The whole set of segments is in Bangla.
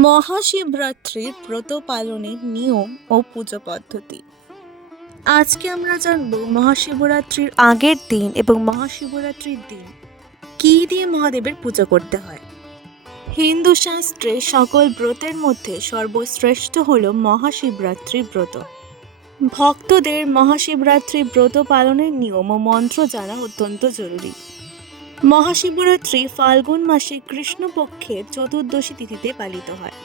মহাশিবরাত্রির ব্রত পালনের নিয়ম ও পুজো পদ্ধতি। আজকে আমরা জানব মহাশিবরাত্রির আগের দিন এবং মহাশিবরাত্রির দিন কী দিয়ে মহাদেবের পুজো করতে হয়। হিন্দু শাস্ত্রে সকল ব্রতের মধ্যে সর্বশ্রেষ্ঠ হল মহাশিবরাত্রি ব্রত। ভক্তদের মহাশিবরাত্রি ব্রত পালনের নিয়ম ও মন্ত্র জানা অত্যন্ত জরুরি। মহাশিবরাত্রি ফাল্গুন মাসে কৃষ্ণপক্ষের চতুর্দশী তিথিতে পালিত হয়।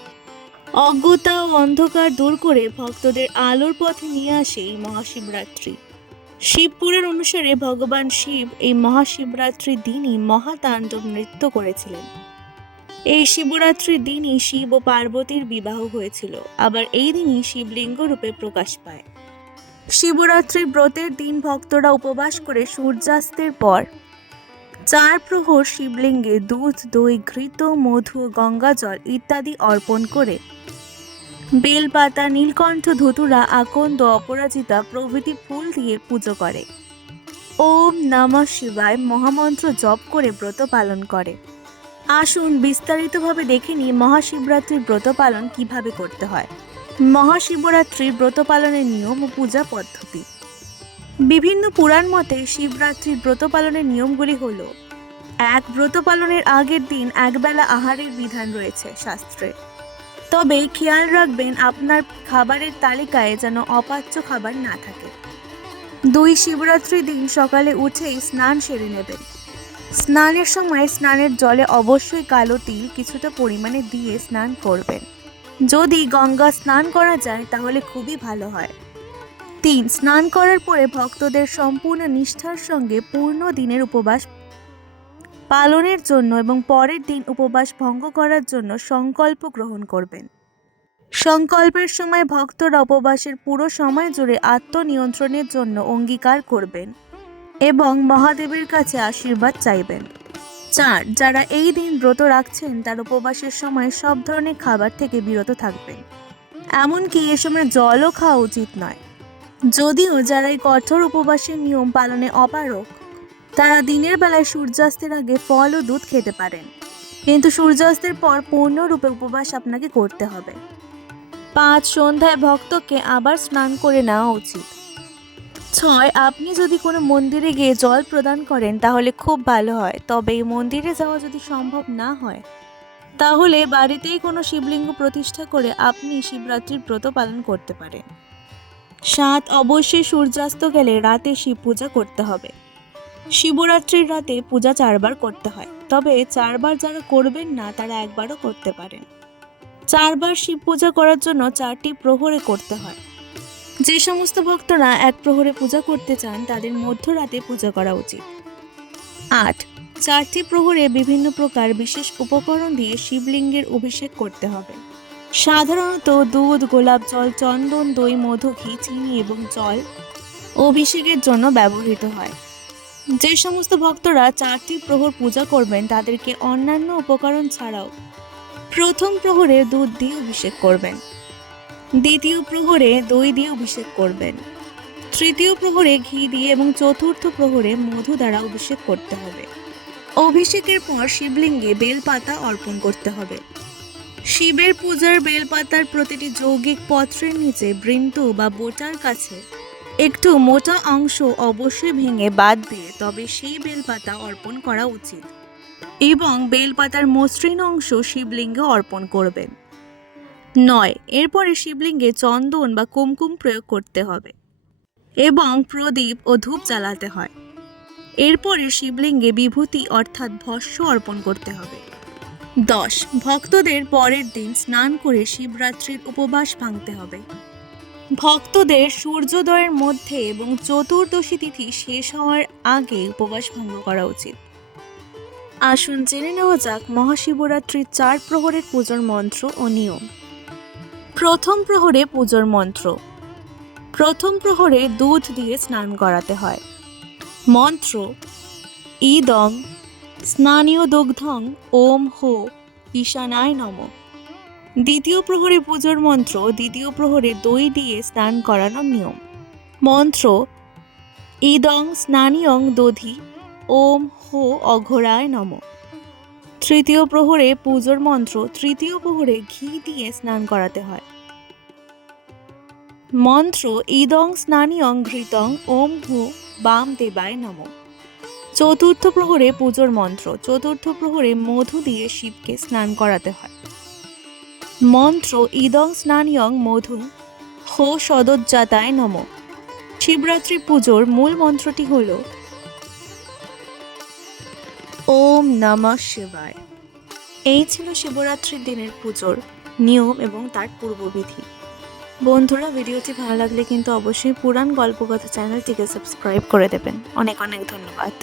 অজ্ঞতা ও অন্ধকার দূর করে ভক্তদের আলোর পথে নিয়ে আসে এই মহাশিবরাত্রি। শিবপুরের অনুসারে ভগবান শিব এই মহাশিবরাত্রির দিনই মহাতাণ্ডব নৃত্য করেছিলেন। এই শিবরাত্রির দিনই শিব ও পার্বতীর বিবাহ হয়েছিল, আবার এই দিনই শিবলিঙ্গ রূপে প্রকাশ পায়। শিবরাত্রির ব্রতের দিন ভক্তরা উপবাস করে সূর্যাস্তের পর চার প্রহর শিবলিঙ্গে দুধ, দই, ঘৃত, মধু গঙ্গাজল ইত্যাদি অর্পণ করে। বেলপাতা, নীলকণ্ঠ ধুতুরা আকন্দ অপরাজিতা প্রভৃতি ফুল দিয়ে পুজো করে। ওম নমঃ শিবায় মহামন্ত্র জপ করে ব্রত পালন করে। আসুন বিস্তারিতভাবে দেখে নিই মহাশিবরাত্রির ব্রত পালন কীভাবে করতে হয়। মহাশিবরাত্রির ব্রত পালনের নিয়ম ও পূজা পদ্ধতি। বিভিন্ন পুরাণ মতে শিবরাত্রির ব্রত পালনের নিয়মগুলি হল, এক ব্রত পালনের আগের দিন একবেলা আহারের বিধান রয়েছে শাস্ত্রে। তবে খেয়াল রাখবেন আপনার খাবারের তালিকায় যেন অপাচ্য খাবার না থাকে। দুই শিবরাত্রি দিন সকালে উঠেই স্নান সেরে নেবেন। স্নানের সময় স্নানের জলে অবশ্যই কালো তিল কিছুটা পরিমাণে দিয়ে স্নান করবেন। যদি গঙ্গা স্নান করা যায় তাহলে খুবই ভালো হয়। তিন, স্নান করার পরে ভক্তদের সম্পূর্ণ নিষ্ঠার সঙ্গে পূর্ণ দিনের উপবাস পালনের জন্য এবং পরের দিন উপবাস ভঙ্গ করার জন্য সংকল্প গ্রহণ করবেন। সংকল্পের সময় ভক্তরা উপবাসের পুরো সময় জুড়ে আত্মনিয়ন্ত্রণের জন্য অঙ্গীকার করবেন এবং মহাদেবের কাছে আশীর্বাদ চাইবেন। চার, যারা এই দিন ব্রত রাখছেন, তার উপবাসের সময় সব ধরনের খাবার থেকে বিরত থাকবেন। এমনকি এ সময় জলও খাওয়া উচিত নয়। যদিও যারা এই কঠোর উপবাসের নিয়ম পালনে অপারক তারা দিনের বেলায় সূর্যাস্তের আগে ফল ও দুধ খেতে পারেন। কিন্তু সূর্যাস্তের পর পূর্ণরূপে উপবাস আপনাকে করতে হবে। পাঁচ সন্ধ্যায় ভক্তকে আবার স্নান করে নেওয়া উচিত। ছয়, আপনি যদি কোনো মন্দিরে গিয়ে জল প্রদান করেন, তাহলে খুব ভালো হয়। তবে এই মন্দিরে যাওয়া যদি সম্ভব না হয়, তাহলে বাড়িতেই কোনো শিবলিঙ্গ প্রতিষ্ঠা করে আপনি শিবরাত্রির ব্রত পালন করতে পারেন। সাত অবশ্যই সূর্যাস্ত গেলে রাতে শিব পূজা করতে হবে। শিবরাত্রির রাতে পূজা চারবার করতে হয়, তবে চারবার যারা করবেন না, তারা একবারও করতে পারেন। চারবার শিব পূজা করার জন্য চারটি প্রহরে করতে হয়। যে সমস্ত ভক্তরা এক প্রহরে পূজা করতে চান, তাদের মধ্যরাতে পূজা করা উচিত। আট, চারটি প্রহরে বিভিন্ন প্রকার বিশেষ উপকরণ দিয়ে শিবলিঙ্গের অভিষেক করতে হবে। সাধারণত দুধ, গোলাপ জল, চন্দন, দই, মধু, ঘি, চিনি এবং জল অভিষেকের জন্য ব্যবহৃত হয়। যে সমস্ত ভক্তরা চারটি প্রহর পূজা করবেন, তাদেরকে অন্যান্য উপকরণ ছাড়াও প্রথম প্রহরে দুধ দিয়ে অভিষেক করবেন, দ্বিতীয় প্রহরে দই দিয়ে অভিষেক করবেন, তৃতীয় প্রহরে ঘি দিয়ে এবং চতুর্থ প্রহরে মধু দ্বারা অভিষেক করতে হবে। অভিষেকের পর শিবলিঙ্গে বেলপাতা অর্পণ করতে হবে। শিবের পূজার বেলপাতার প্রতিটি যৌগিক পত্রের নিচে বৃন্ত বা বোটার কাছে একটু মোটা অংশ অবশ্যই ভেঙে বাদ দিয়ে তবে সেই বেলপাতা অর্পণ করা উচিত। এবং বেলপাতার মসৃণ অংশ শিবলিঙ্গে অর্পণ করবেন। নয়, এরপরে শিবলিঙ্গে চন্দন বা কুমকুম প্রয়োগ করতে হবে এবং প্রদীপ ও ধূপ জ্বালাতে হয়। এরপরে শিবলিঙ্গে বিভূতি অর্থাৎ ভস্য অর্পণ করতে হবে। দশ, ভক্তদের পরের দিন স্নান করে শিবরাত্রির উপবাস ভাঙতে হবে। ভক্তদের সূর্যোদয়ের মধ্যে এবং চতুর্দশী তিথি শেষ হওয়ার আগে উপবাস ভঙ্গ করা উচিত। আসুন জেনে নেওয়া যাক মহাশিবরাত্রির চার প্রহরের পুজোর মন্ত্র ও নিয়ম। প্রথম প্রহরে পুজোর মন্ত্র। প্রথম প্রহরে দুধ দিয়ে স্নান করাতে হয়। মন্ত্র ইদং স্নানীয় দুগ্ধং ওম হো, ঈশানায় নম। দ্বিতীয় প্রহরে পুজোর মন্ত্র, দ্বিতীয় প্রহরে দই দিয়ে স্নান করানোর নিয়ম। মন্ত্র ইদং স্নানীয়ং দধি, ওম হো অঘোরায় নম। তৃতীয় প্রহরে পুজোর মন্ত্র, তৃতীয় প্রহরে ঘি দিয়ে স্নান করাতে হয়। মন্ত্র ইদং স্নানিয়ং ঘৃতং ওম ভূ বাম দেবায় নম। চতুর্থ প্রহরে পুজোর মন্ত্র, চতুর্থ প্রহরে মধু দিয়ে শিবকে স্নান করাতে হয়। মন্ত্র, ইদং স্নানিয়ং মধু, হো সদজ্জাতায় নম। শিবরাত্রি পুজোর মূল মন্ত্রটি হল, ওম নমঃ শিবায়। এই ছিল শিবরাত্রির দিনের পুজোর নিয়ম এবং তার পূর্ববিধি। বন্ধুরা, ভিডিওটি ভালো লাগলে কিন্তু অবশ্যই পুরাণ গল্পকথা চ্যানেলটিকে সাবস্ক্রাইব করে দেবেন। অনেক অনেক ধন্যবাদ।